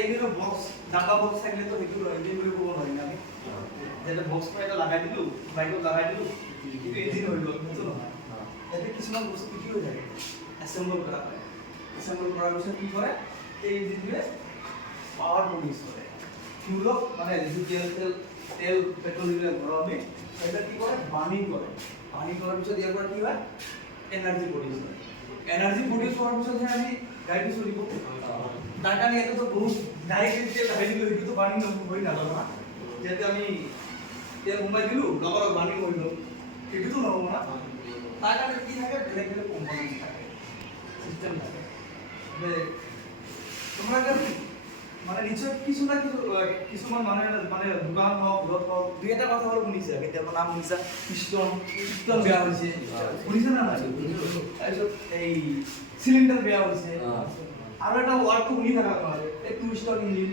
এইগুলো বক্স ডাব্বা বক্স থাকলে তো সেইটো ইঞ্জিন বুলি ক'ব নোৱাৰিম আমি যেটা বক্স পৰা এটা লগাই দিলো বাইকত লগাই দিলো কিন্তু ইঞ্জিন হৈ গ'ল সেইটো নহয় ইয়াতে কিছুমান বস্তু কি হৈ থাকে এসেম্বল কৰা হয় এসেম্বল কৰাৰ পিছত কি কৰে এই ইঞ্জিনটোৱে পাৱাৰ প্ৰডিউচ কৰে ফিউলক মানে যিটো তেল পেট্ৰল দিলে ভৰাও আমি এটা কি কৰে বাৰ্নিং কৰাৰ পিছত ইয়াৰ পৰা কি হয় এনাৰ্জি প্ৰডিউচ হয় এনাৰ্জি প্ৰডিউচ হোৱাৰ পিছতহে আমি গাড়ীটো চলিব তাৰ কাৰণে এটাতো বহুত ডাইৰেক্ট তেল ঢালি দিলোঁ সেইটোতো বাৰ্নিং হৈ নাযাব না যেতে আমি তেল সোমাই দিলোঁ লগৰ বাৰ্নিং হৈ গ'ল সেইটোতো নহ'ব না তাৰ কাৰণে কি থাকে বেলেগ বেলেগ কম্পনেণ্ট থাকে চিষ্টেম থাকে তোমালোকে মানে নিশ্চয় কিছুমান মানে দোকান হওক ঘৰত হওক দুই এটা কথা বাৰু শুনিছে কেতিয়াবা নাম শুনিছা পিষ্টন বেয়া হৈছে শুনিছে না নাই তাৰপিছত এই চিলিণ্ডাৰ বেয়া হৈছে আৰু এটা ৱাৰ্ডটো শুনি থাকা তোমালোকে এই টু ষ্টন ইঞ্জিন